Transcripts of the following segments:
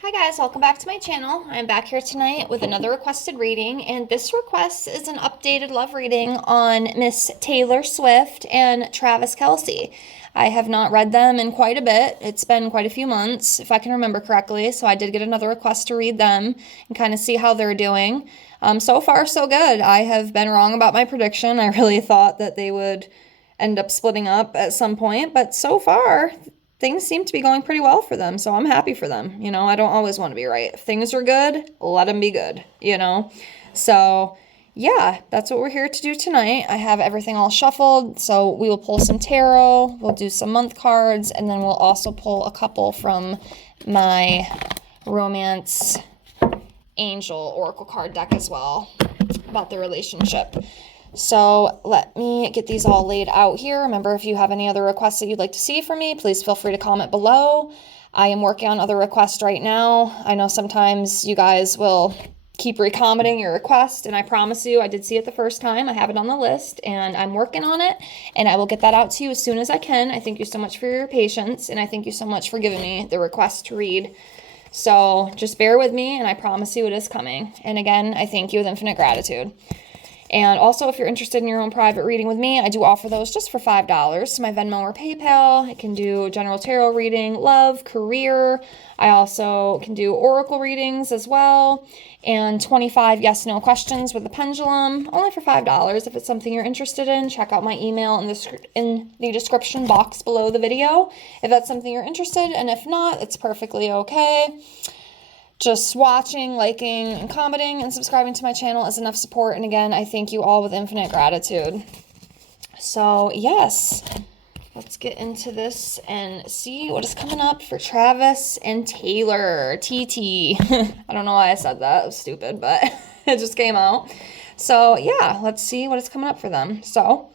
Hi guys, welcome back to my channel. I'm back here tonight with another requested reading, and this request is an updated love reading on Miss Taylor Swift and Travis Kelce. I have not read them in quite a bit. It's been quite a few months, if I can remember correctly, so I did get another request to read them and kind of see how they're doing. So far, so good. I have been wrong about my prediction. I really thought that they would end up splitting up at some point, but so far things seem to be going pretty well for them, so I'm happy for them. I don't always want to be right. If things are good, let them be good. So, yeah, that's what we're here to do tonight. I have everything all shuffled, so we will pull some tarot, we'll do some month cards, and then we'll also pull a couple from my romance angel oracle card deck as well about the relationship. So let me get these all laid out here. Remember, if you have any other requests that you'd like to see from me, please feel free to comment below. I am working on other requests right now. I know sometimes you guys will keep recommenting your request, and I promise you, I did see it the first time. I have it on the list, and I'm working on it, and I will get that out to you as soon as I can. I thank you so much for your patience, and I thank you so much for giving me the request to read. So just bear with me, and I promise you it is coming. And again, I thank you with infinite gratitude. And also, if you're interested in your own private reading with me, I do offer those just for $5 to my Venmo or PayPal. I can do general tarot reading, love, career. I also can do oracle readings as well. And 25 yes-no questions with the pendulum, only for $5. If it's something you're interested in, check out my email in the description box below the video if that's something you're interested in. And if not, it's perfectly okay. Just watching, liking, and commenting and subscribing to my channel is enough support. And again, I thank you all with infinite gratitude. So yes, let's get into this and see what is coming up for Travis and Taylor. TT. I don't know why I said that. It was stupid, but it just came out. So yeah, let's see what is coming up for them. So,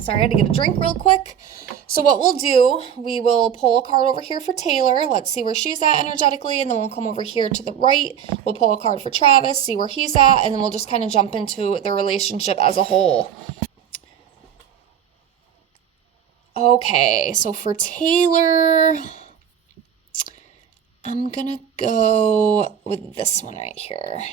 sorry, I had to get a drink real quick. So what we'll do, we will pull a card over here for Taylor. Let's see where she's at energetically, and then we'll come over here to the right. We'll pull a card for Travis, see where he's at, and then we'll just kind of jump into their relationship as a whole. Okay, so for Taylor, I'm gonna go with this one right here.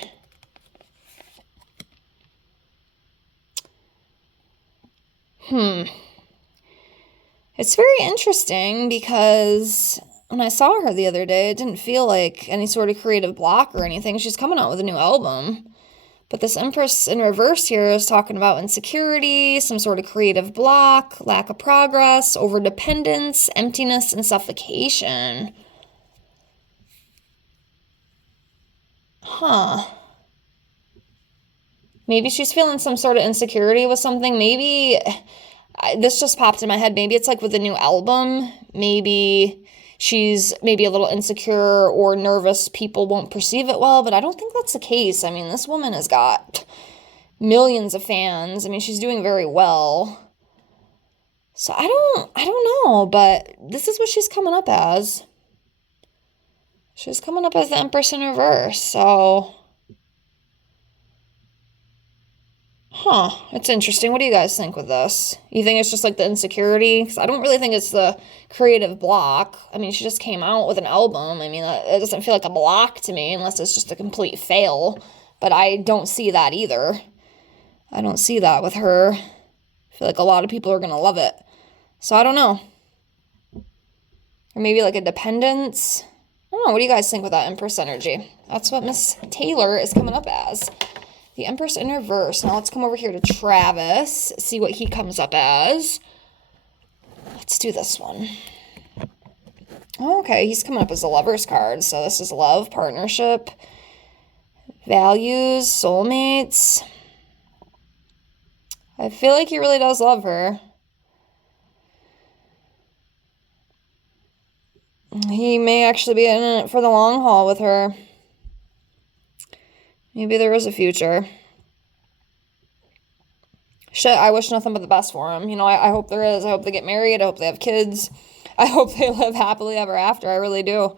It's very interesting because when I saw her the other day, it didn't feel like any sort of creative block or anything. She's coming out with a new album. But this Empress in reverse here is talking about insecurity, some sort of creative block, lack of progress, overdependence, emptiness, and suffocation. Huh. Maybe she's feeling some sort of insecurity with something. Maybe this just popped in my head. Maybe it's like with the new album. Maybe she's maybe a little insecure or nervous people won't perceive it well, but I don't think that's the case. I mean, this woman has got millions of fans. I mean, she's doing very well. So I don't know, but this is what she's coming up as. She's coming up as the Empress in reverse, so it's interesting. What do you guys think with this? You think it's just like the insecurity? Because I don't really think it's the creative block. I mean, she just came out with an album. I mean, it doesn't feel like a block to me unless it's just a complete fail. But I don't see that either. I don't see that with her. I feel like a lot of people are going to love it. So I don't know. Or maybe like a dependence. I don't know. What do you guys think with that Empress energy? That's what Miss Taylor is coming up as. The Empress in reverse. Now let's come over here to Travis, see what he comes up as. Let's do this one. Okay, he's coming up as a Lover's card. So this is love, partnership, values, soulmates. I feel like he really does love her. He may actually be in it for the long haul with her. Maybe there is a future. Shit, I wish nothing but the best for him. I hope there is. I hope they get married. I hope they have kids. I hope they live happily ever after. I really do.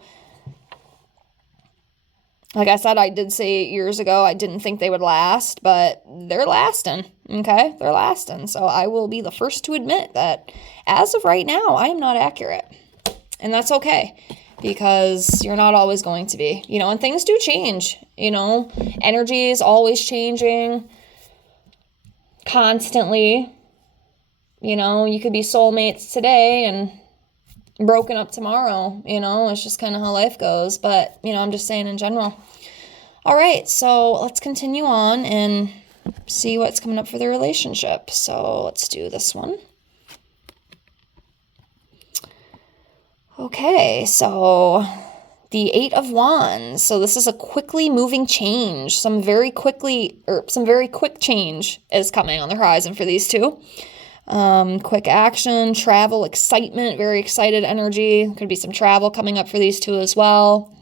Like I said, I did say years ago I didn't think they would last, but they're lasting, okay? They're lasting. So I will be the first to admit that as of right now, I am not accurate. And that's okay, because you're not always going to be, and things do change, energy is always changing constantly. You could be soulmates today and broken up tomorrow, it's just kind of how life goes. But, I'm just saying in general. All right, so let's continue on and see what's coming up for the relationship. So let's do this one. Okay, so the 8 of Wands. So this is a quickly moving change. Some very quick change is coming on the horizon for these two. Quick action, travel, excitement, very excited energy. Could be some travel coming up for these two as well.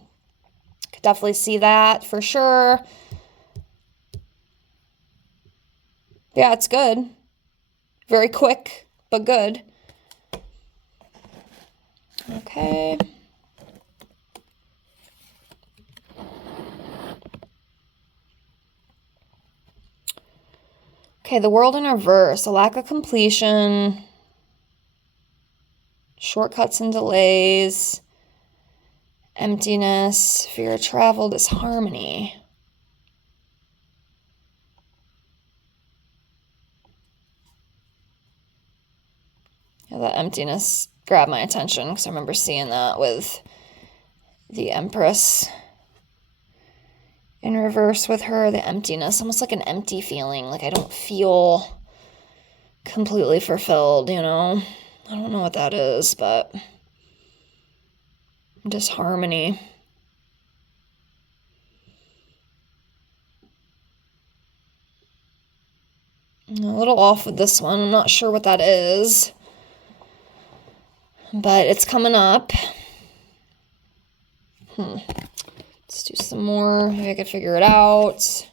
Could definitely see that for sure. Yeah, it's good. Very quick, but good. Okay. Okay, the world in reverse, a lack of completion, shortcuts and delays, emptiness, fear of travel, disharmony. Yeah, that emptiness grabbed my attention because I remember seeing that with the Empress in reverse with her, the emptiness, almost like an empty feeling, like I don't feel completely fulfilled, I don't know what that is, but disharmony. A little off with this one. I'm not sure what that is, but it's coming up. Let's do some more. Maybe I could figure it out.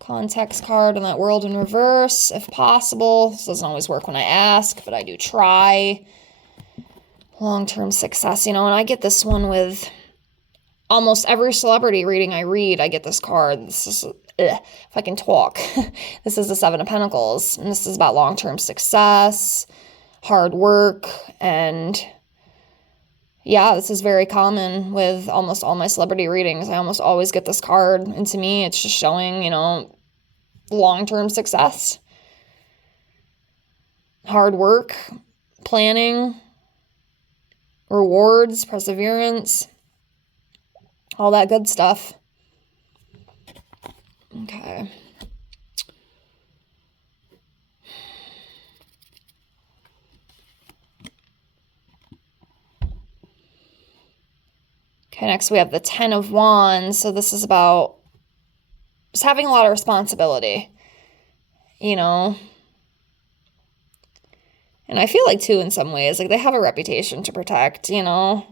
Context card on that world in reverse, if possible. This doesn't always work when I ask, but I do try. Long-term success, and I get this one with almost every celebrity reading I read. I get this card. This is, if I can talk. This is the 7 of Pentacles, and this is about long-term success, hard work, and yeah, this is very common with almost all my celebrity readings. I almost always get this card, and to me, it's just showing, long-term success, hard work, planning, rewards, perseverance, all that good stuff. Okay. Okay, next we have the 10 of Wands. So this is about just having a lot of responsibility, And I feel like, too, in some ways, like they have a reputation to protect, They don't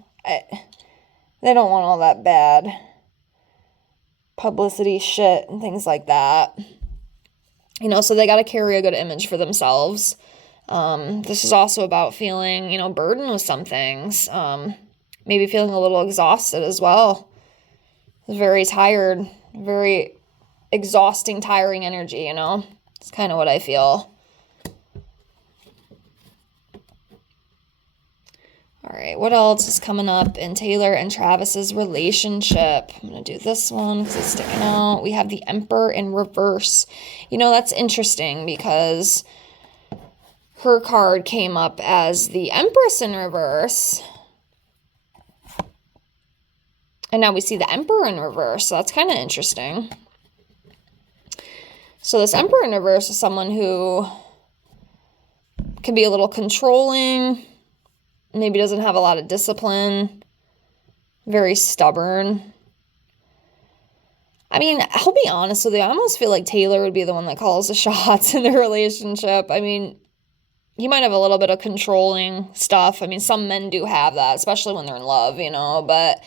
want all that bad publicity shit and things like that. So they got to carry a good image for themselves. This is also about feeling, burdened with some things. Maybe feeling a little exhausted as well. Very tired, very exhausting, tiring energy, It's kind of what I feel. All right, what else is coming up in Taylor and Travis's relationship? I'm going to do this one because it's sticking out. We have the Emperor in reverse. That's interesting because her card came up as the Empress in reverse. And now we see the Emperor in reverse, so that's kind of interesting. So this Emperor in reverse is someone who can be a little controlling, maybe doesn't have a lot of discipline, very stubborn. I mean, I'll be honest with you, I almost feel like Taylor would be the one that calls the shots in the relationship. I mean, he might have a little bit of controlling stuff. I mean, some men do have that, especially when they're in love, but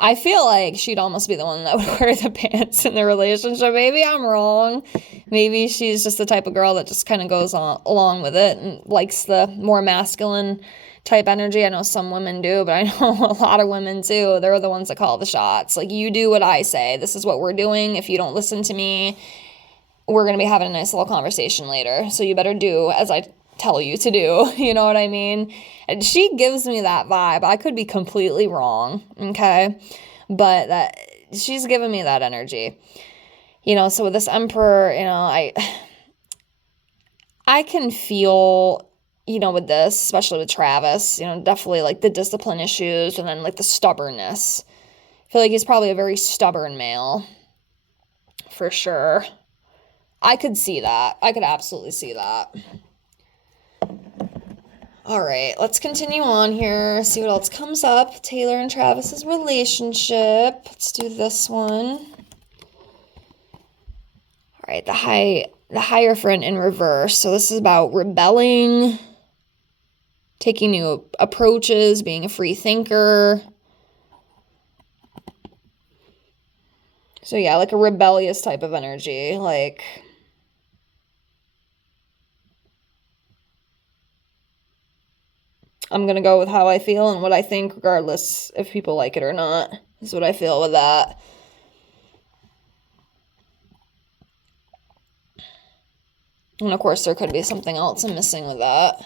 I feel like she'd almost be the one that would wear the pants in the relationship. Maybe I'm wrong. Maybe she's just the type of girl that just kind of goes along with it and likes the more masculine type energy. I know some women do, but I know a lot of women too. They're the ones that call the shots. Like, you do what I say. This is what we're doing. If you don't listen to me, we're going to be having a nice little conversation later. So you better do as I tell you to do. You know what I mean? And she gives me that vibe. I could be completely wrong, okay? But she's giving me that energy. So with this Emperor, I can feel, with this, especially with Travis, definitely like the discipline issues and then like the stubbornness. I feel like he's probably a very stubborn male, for sure. I could see that. I could absolutely see that. All right, let's continue on here. See what else comes up. Taylor and Travis's relationship. Let's do this one. All right, the Hierophant in reverse. So this is about rebelling, taking new approaches, being a free thinker. So yeah, like a rebellious type of energy, like I'm going to go with how I feel and what I think, regardless if people like it or not, is what I feel with that. And of course, there could be something else I'm missing with that.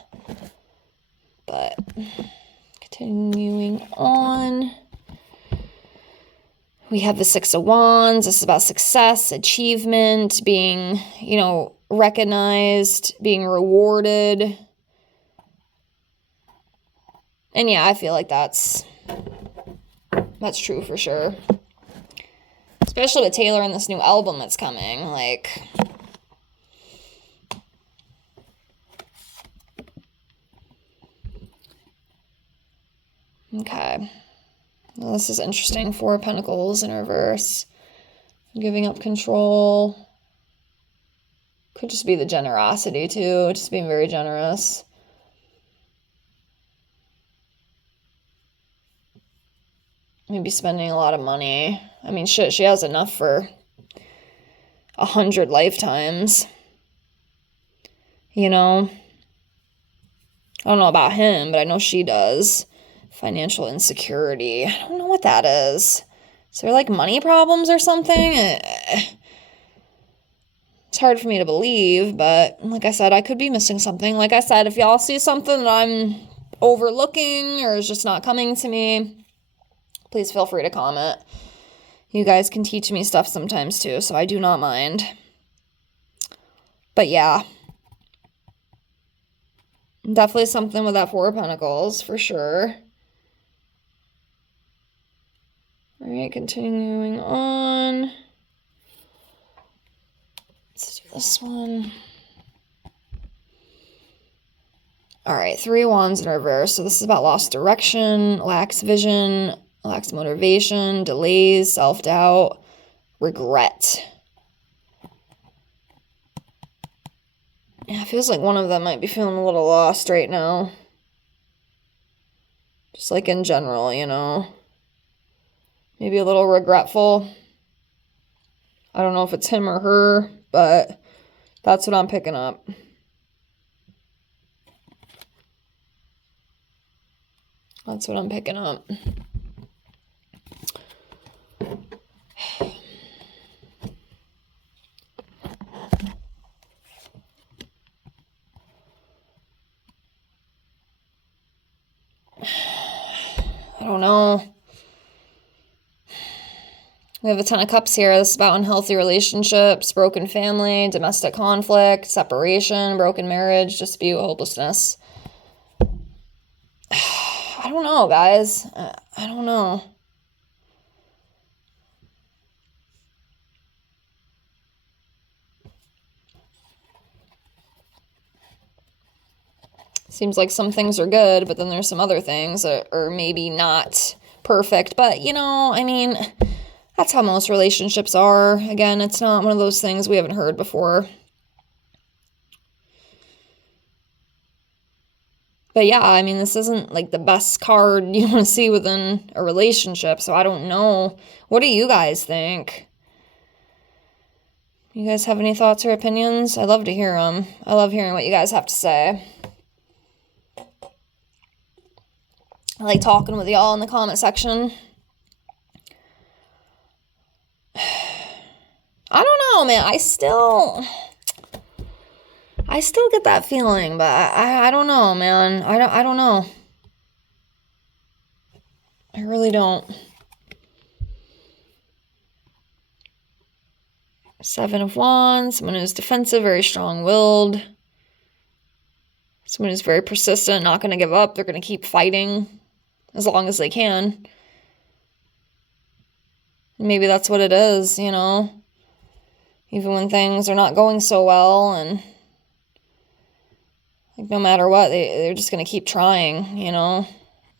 But continuing on. We have the Six of Wands. This is about success, achievement, being, recognized, being rewarded. And yeah, I feel like that's true for sure. Especially with Taylor and this new album that's coming. Like, okay. Well, this is interesting. Four of Pentacles in reverse. Giving up control. Could just be the generosity too. Just being very generous. Maybe spending a lot of money. I mean, shit, she has enough for 100 lifetimes. I don't know about him, but I know she does. Financial insecurity. I don't know what that is. Is there like money problems or something? It's hard for me to believe, but like I said, I could be missing something. Like I said, if y'all see something that I'm overlooking or is just not coming to me, please feel free to comment. You guys can teach me stuff sometimes too, so I do not mind. But yeah. Definitely something with that Four of Pentacles, for sure. All right, continuing on. Let's do this one. All right, Three of Wands in reverse. So this is about lost direction, lacks vision, lacks motivation, delays, self-doubt, regret. Yeah, it feels like one of them might be feeling a little lost right now. Just like in general, Maybe a little regretful. I don't know if it's him or her, but that's what I'm picking up. That's what I'm picking up. I don't know. We have a Ten of Cups here. This is about unhealthy relationships, broken family, domestic conflict, separation, broken marriage, dispute, hopelessness. I don't know, guys. I don't know. Seems like some things are good, but then there's some other things that are maybe not perfect. But, that's how most relationships are. Again, it's not one of those things we haven't heard before. But yeah, this isn't like the best card you want to see within a relationship, so I don't know. What do you guys think? You guys have any thoughts or opinions? I love to hear them. I love hearing what you guys have to say. I like talking with y'all in the comment section. I don't know, man. I still get that feeling, but I don't know, man. I don't know. I really don't. 7 of Wands, someone who's defensive, very strong-willed. Someone who's very persistent, not going to give up. They're going to keep fighting as long as they can. Maybe that's what it is, you know? Even when things are not going so well, and like no matter what, they're just going to keep trying, you know?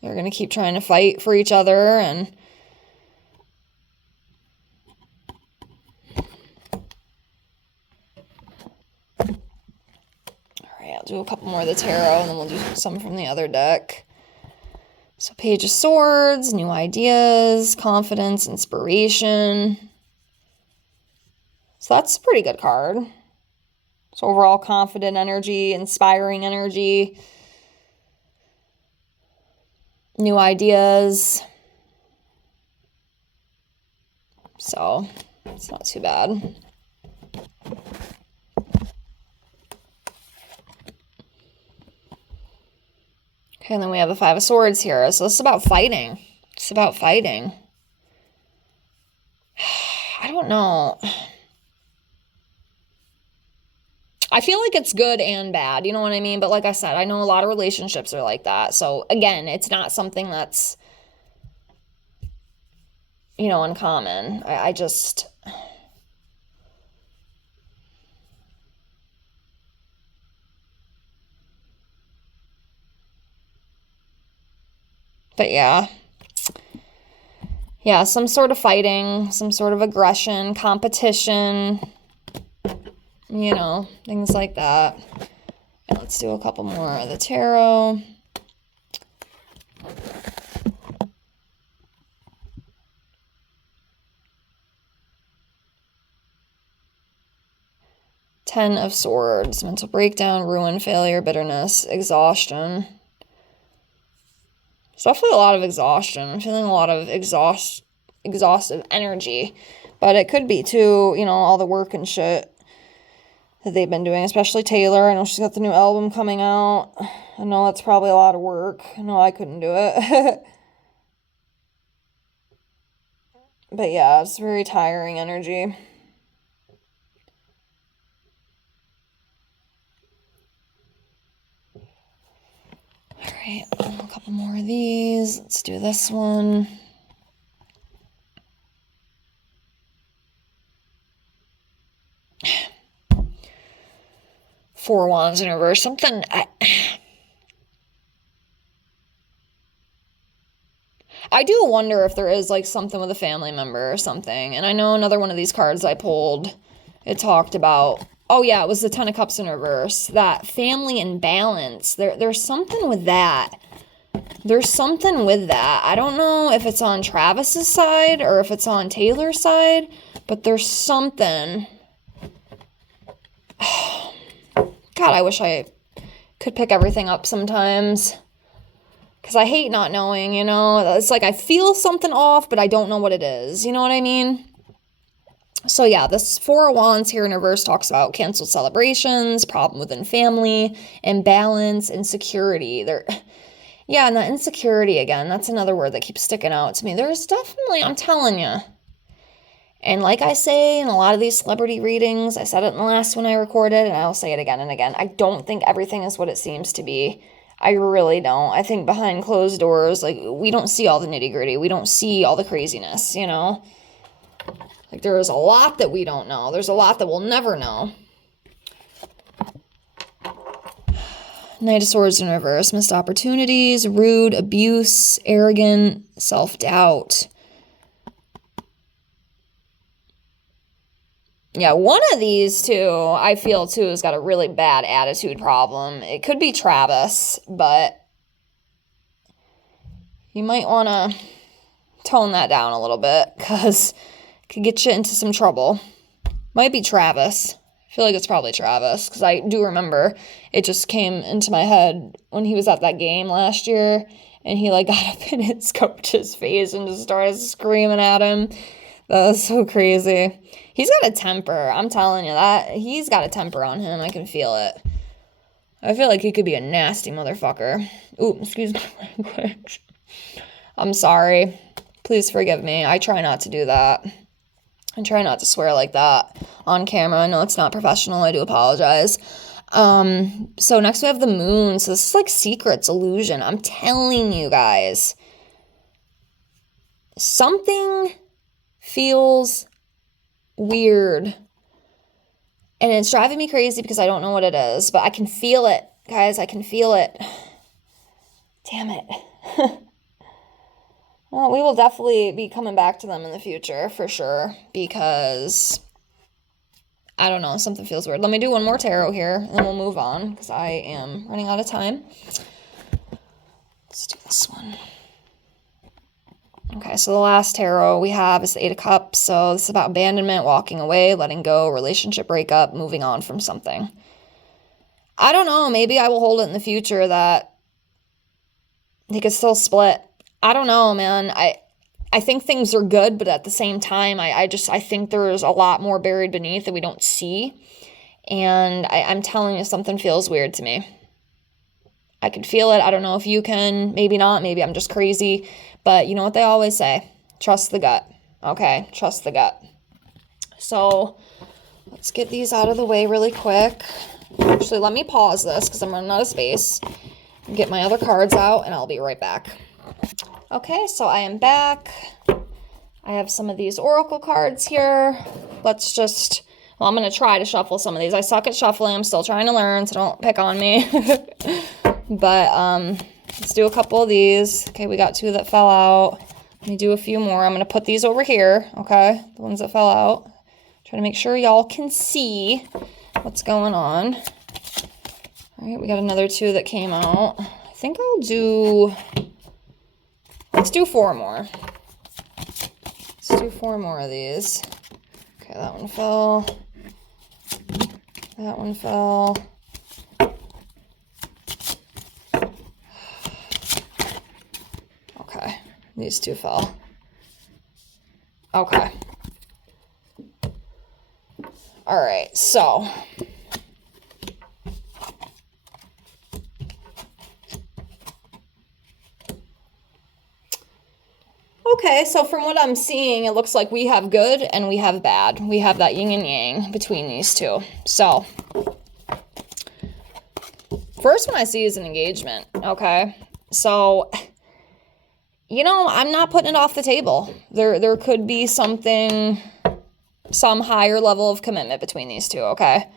They're going to keep trying to fight for each other, and I'll do a couple more of the tarot, and then we'll do some from the other deck. So Page of Swords, new ideas, confidence, inspiration. So that's a pretty good card. So overall confident energy, inspiring energy, new ideas. So it's not too bad. Okay, and then we have the 5 of Swords here. So this is about fighting. It's about fighting. I don't know. I feel like it's good and bad, you know what I mean? But like I said, I know a lot of relationships are like that. So again, it's not something that's, you know, uncommon. I just... But yeah, some sort of fighting, some sort of aggression, competition, you know, things like that. And let's do a couple more of the tarot. Ten of Swords, mental breakdown, ruin, failure, bitterness, exhaustion. It's definitely a lot of exhaustion. I'm feeling a lot of exhaustive energy. But it could be, too, you know, all the work and shit that they've been doing, especially Taylor. I know she's got the new album coming out. I know that's probably a lot of work. I know I couldn't do it. But yeah, it's very tiring energy. All right, a couple more of these. Let's do this one. Four Wands in reverse. Something... I do wonder if there is, like, something with a family member or something. And I know another one of these cards I pulled, it talked about... Oh, yeah, it was the Ten of Cups in reverse. That family imbalance. There's something with that. There's something with that. I don't know if it's on Travis's side or if it's on Taylor's side, but there's something. God, I wish I could pick everything up sometimes. Because I hate not knowing, you know? It's like I feel something off, but I don't know what it is. You know what I mean? So yeah, this Four of Wands here in reverse talks about canceled celebrations, problem within family, imbalance, insecurity. Yeah, and that insecurity again, that's another word that keeps sticking out to me. There's definitely, I'm telling you. And like I say in a lot of these celebrity readings, I said it in the last one I recorded, and I'll say it again and again. I don't think everything is what it seems to be. I really don't. I think behind closed doors, like, we don't see all the nitty-gritty. We don't see all the craziness, you know? Like, there is a lot that we don't know. There's a lot that we'll never know. Knight of Swords in reverse. Missed opportunities, rude, abuse, arrogant, self-doubt. Yeah, one of these two, I feel, too, has got a really bad attitude problem. It could be Travis, but you might want to tone that down a little bit, because could get you into some trouble. Might be Travis. I feel like it's probably Travis, because I do remember it just came into my head when he was at that game last year, and he, like, got up in his coach's face and just started screaming at him. That was so crazy. He's got a temper. I'm telling you that. He's got a temper on him. I can feel it. I feel like he could be a nasty motherfucker. Ooh, excuse my language. I'm sorry. Please forgive me. I try not to do that. I try not to swear like that on camera. I know it's not professional. I do apologize. So next we have the moon. So this is like secrets, illusion. I'm telling you guys. Something feels weird. And it's driving me crazy because I don't know what it is. But I can feel it. Guys, I can feel it. Damn it. Well, we will definitely be coming back to them in the future for sure because I don't know, something feels weird. Let me do one more tarot here and then we'll move on because I am running out of time. Let's do this one. Okay, so the last tarot we have is the Eight of Cups. So this is about abandonment, walking away, letting go, relationship breakup, moving on from something. I don't know, maybe I will hold it in the future that they could still split. I don't know, man. I think things are good, but at the same time, I think there's a lot more buried beneath that we don't see. And I'm telling you, something feels weird to me. I can feel it. I don't know if you can. Maybe not. Maybe I'm just crazy. But you know what they always say? Trust the gut. Okay? Trust the gut. So let's get these out of the way really quick. Actually, let me pause this because I'm running out of space. Get my other cards out and I'll be right back. Okay, so I am back. I have some of these oracle cards here. Let's just, well, I'm going to try to shuffle some of these. I suck at shuffling. I'm still trying to learn, so don't pick on me. But let's do a couple of these. Okay, we got two that fell out. Let me do a few more. I'm going to put these over here, okay? The ones that fell out. Try to make sure y'all can see what's going on. All right, we got another two that came out. I think I'll do... Let's do four more. Let's do four more of these. Okay, that one fell. That one fell. Okay, these two fell. Okay. All right, so... Okay, so from what I'm seeing, it looks like we have good and we have bad. We have that yin and yang between these two. So, first one I see is an engagement, okay? So, you know, I'm not putting it off the table. There could be something, some higher level of commitment between these two, okay?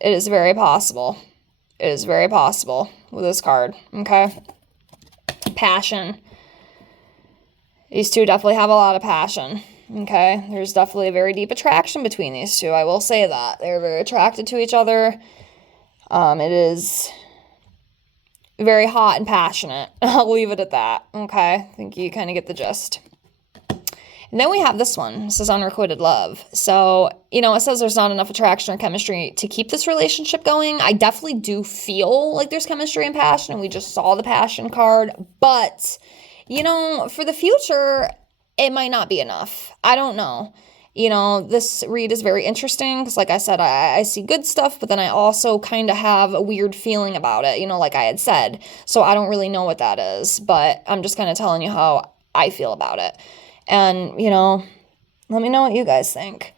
It is very possible. It is very possible with this card, okay? Passion. These two definitely have a lot of passion, okay? There's definitely a very deep attraction between these two. I will say that. They're very attracted to each other. It is very hot and passionate. I'll leave it at that, okay? I think you kind of get the gist. And then we have this one. This is unrequited love. So, you know, it says there's not enough attraction or chemistry to keep this relationship going. I definitely do feel like there's chemistry and passion, and we just saw the passion card, but... You know, for the future, it might not be enough. I don't know. You know, this read is very interesting because, like I said, I see good stuff, but then I also kind of have a weird feeling about it, you know, like I had said. So I don't really know what that is, but I'm just kind of telling you how I feel about it. And, you know, let me know what you guys think.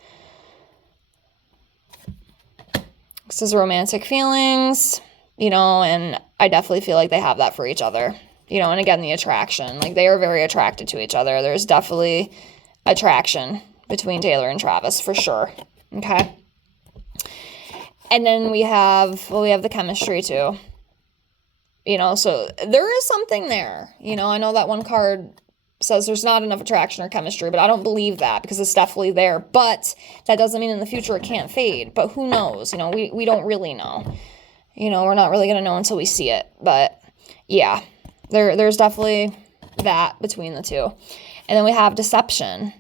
This is romantic feelings, you know, and I definitely feel like they have that for each other. You know, and again, the attraction. Like, they are very attracted to each other. There's definitely attraction between Taylor and Travis, for sure. Okay? And then we have the chemistry, too. You know, so there is something there. You know, I know that one card says there's not enough attraction or chemistry, but I don't believe that because it's definitely there. But that doesn't mean in the future it can't fade. But who knows? You know, we don't really know. You know, we're not really going to know until we see it. But, yeah. There's definitely that between the two. And then we have deception.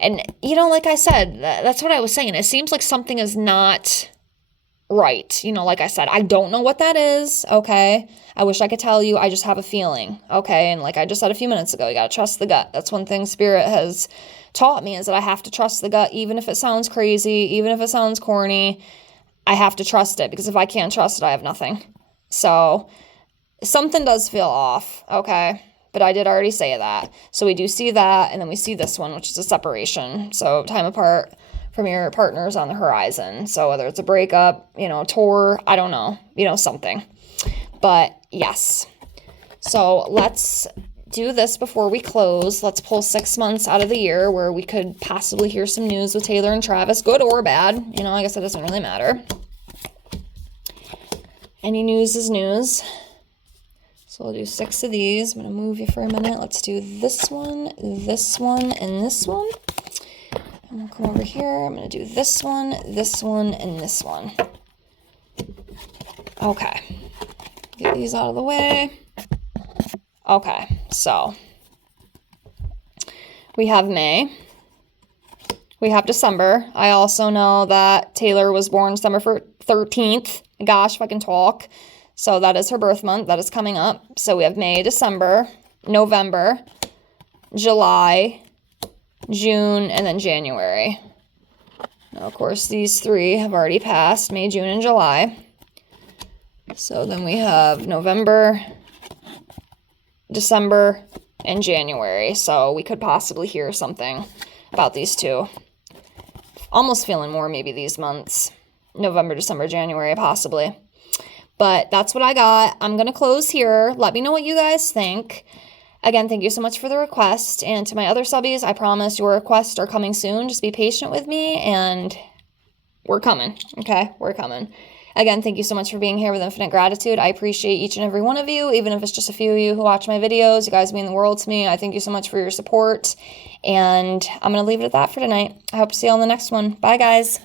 And, you know, like I said, that's what I was saying. It seems like something is not right. You know, like I said, I don't know what that is, okay? I wish I could tell you. I just have a feeling, okay? And like I just said a few minutes ago, you got to trust the gut. That's one thing Spirit has taught me is that I have to trust the gut, even if it sounds crazy, even if it sounds corny. I have to trust it, because if I can't trust it, I have nothing. So something does feel off, okay? But I did already say that. So we do see that, and then we see this one, which is a separation. So time apart from your partners on the horizon. So whether it's a breakup, you know, tour, I don't know, you know, something. But yes. So let's do this before we close. Let's pull 6 months out of the year where we could possibly hear some news with Taylor and Travis, good or bad. You know, I guess it doesn't really matter. Any news is news. So we'll do 6 of these. I'm going to move you for a minute. Let's do this one, and this one. And we'll come over here. I'm going to do this one, and this one. Okay. Get these out of the way. Okay, so we have May. We have December. I also know that Taylor was born December 13th. Gosh, if I can talk. So that is her birth month. That is coming up. So we have May, December, November, July, June, and then January. Now, of course, these 3 have already passed, May, June, and July. So then we have November, December, and January. So we could possibly hear something about these 2. Almost feeling more maybe these months. November, December, January, possibly. But that's what I got. I'm going to close here. Let me know what you guys think. Again, thank you so much for the request. And to my other subbies, I promise your requests are coming soon. Just be patient with me, and we're coming. Okay? We're coming. Again, thank you so much for being here with infinite gratitude. I appreciate each and every one of you, even if it's just a few of you who watch my videos. You guys mean the world to me. I thank you so much for your support. And I'm going to leave it at that for tonight. I hope to see you on the next one. Bye, guys.